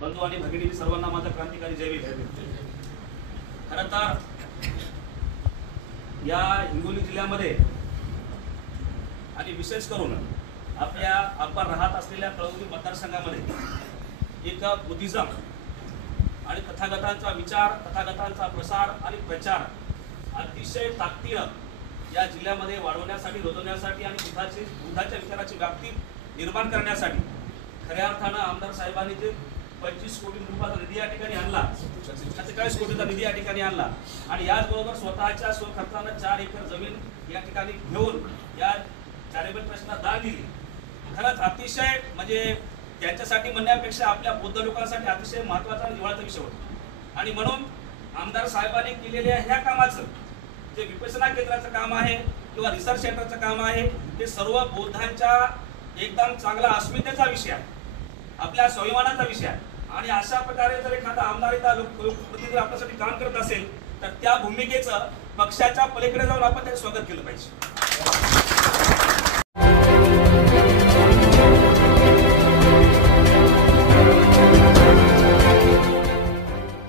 बंधू आणि भगिनी सर्वांना माझा क्रांतिकारी जय भीम। खरं तर या हिंगोली जिल्ह्यामध्ये आणि विशेष करून आपण राहत असलेल्या कळवली मतदारसंघामध्ये एक बुद्धिझम आणि तथागतांचा विचार, तथागतांचा प्रसार आणि प्रचार अतिशय ताकदीनं या जिल्ह्यामध्ये वाढवण्यासाठी, रुजवण्यासाठी आणि बुद्धाच्या विचाराची व्याप्ती निर्माण करण्यासाठी खऱ्या अर्थानं आमदार साहेबांनी जे 25 कोटी रुपयाचा निधी या ठिकाणी आणला, 47 कोटीचा निधी या ठिकाणी आणला आणि याचबरोबर स्वतःच्या स्वखर्चानं 4 एकर जमीन या ठिकाणी घेऊन या चॅरिटेबल ट्रस्टला दान दिली। खरंच अतिशय म्हणजे त्यांच्यासाठी म्हणण्यापेक्षा आपल्या बौद्ध लोकांसाठी अतिशय महत्त्वाचा आणि जिव्हाळ्याचा विषय होता आणि म्हणून आमदार साहेबांनी केलेल्या ह्या कामाचं जे विपश्यना केंद्राचं काम आहे किंवा रिसर्च सेंटरचं काम आहे ते सर्व बौद्धांच्या एकदम चांगला अस्मितेचा विषय आहे, आपल्या स्वाभिमानाचा विषय आहे आणि अशा प्रकारे जर एखादा आमदार लोकप्रतिनिधी आपल्यासाठी काम करत असेल तर त्या भूमिकेचं पक्षाच्या पलीकडे जाऊन आपण त्याचं स्वागत केलं पाहिजे।